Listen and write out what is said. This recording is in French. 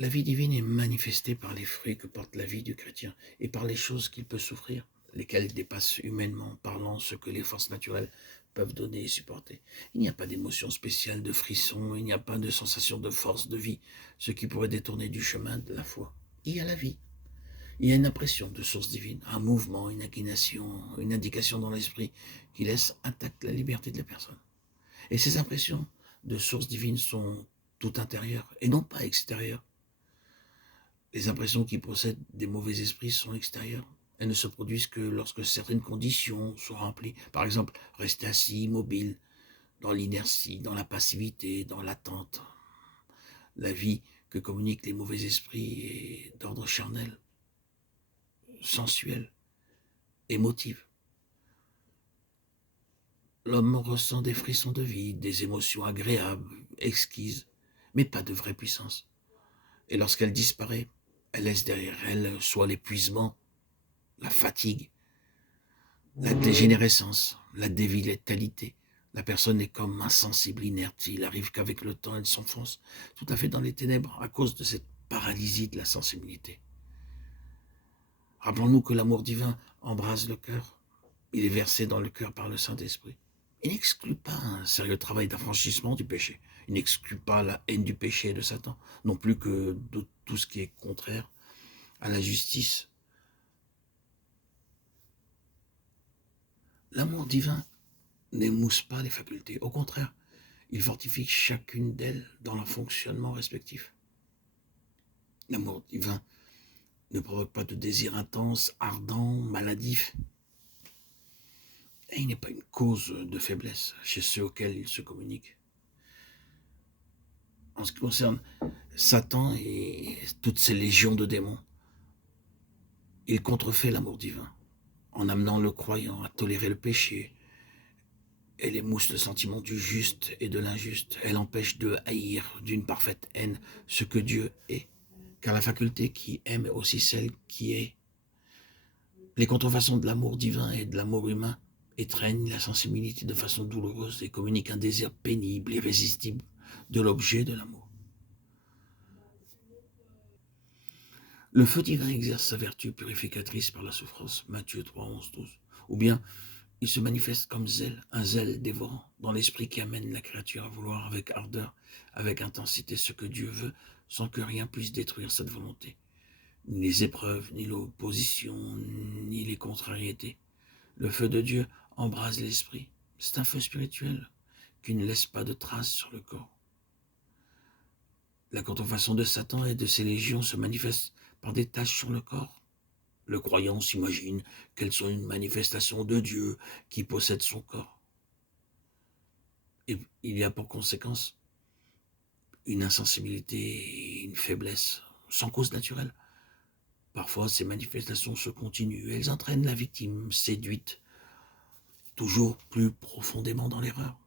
La vie divine est manifestée par les fruits que porte la vie du chrétien et par les choses qu'il peut souffrir, lesquelles dépassent humainement parlant ce que les forces naturelles peuvent donner et supporter. Il n'y a pas d'émotion spéciale, de frisson, il n'y a pas de sensation de force, de vie, ce qui pourrait détourner du chemin de la foi. Il y a la vie. Il y a une impression de source divine, un mouvement, une inclination, une indication dans l'esprit qui laisse intacte la liberté de la personne. Et ces impressions de source divine sont tout intérieures et non pas extérieures. Les impressions qui procèdent des mauvais esprits sont extérieures. Elles ne se produisent que lorsque certaines conditions sont remplies. Par exemple, rester assis, immobile, dans l'inertie, dans la passivité, dans l'attente. La vie que communiquent les mauvais esprits est d'ordre charnel, sensuel, émotive. L'homme ressent des frissons de vie, des émotions agréables, exquises, mais pas de vraie puissance. Et lorsqu'elle disparaît, elle laisse derrière elle soit l'épuisement, la fatigue, la dégénérescence, la dévitalité. La personne est comme insensible, inerte. Il arrive qu'avec le temps, elle s'enfonce tout à fait dans les ténèbres à cause de cette paralysie de la sensibilité. Rappelons-nous que l'amour divin embrase le cœur. Il est versé dans le cœur par le Saint-Esprit. Il n'exclut pas un sérieux travail d'affranchissement du péché. Il n'exclut pas la haine du péché et de Satan, non plus que de tout ce qui est contraire à la justice. L'amour divin n'émousse pas les facultés. Au contraire, il fortifie chacune d'elles dans leur fonctionnement respectif. L'amour divin ne provoque pas de désir intense, ardent, maladif. Et il n'est pas une cause de faiblesse chez ceux auxquels il se communique. En ce qui concerne Satan et toutes ses légions de démons, il contrefait l'amour divin en amenant le croyant à tolérer le péché. Elle émousse le sentiment du juste et de l'injuste. Elle empêche de haïr d'une parfaite haine ce que Dieu est, car la faculté qui aime est aussi celle qui est. Les contrefaçons de l'amour divin et de l'amour humain étreignent la sensibilité de façon douloureuse et communiquent un désir pénible, irrésistible de l'objet de l'amour. Le feu divin exerce sa vertu purificatrice par la souffrance, Matthieu 3, 11, 12. Ou bien, il se manifeste comme zèle, un zèle dévorant, dans l'esprit qui amène la créature à vouloir avec ardeur, avec intensité ce que Dieu veut, sans que rien puisse détruire cette volonté. Ni les épreuves, ni l'opposition, ni les contrariétés. Le feu de Dieu embrase l'esprit. C'est un feu spirituel qui ne laisse pas de traces sur le corps. La contrefaçon de Satan et de ses légions se manifeste par des taches sur le corps. Le croyant s'imagine qu'elles sont une manifestation de Dieu qui possède son corps. Et il y a pour conséquence une insensibilité et une faiblesse sans cause naturelle. Parfois, ces manifestations se continuent. Elles entraînent la victime séduite toujours plus profondément dans l'erreur.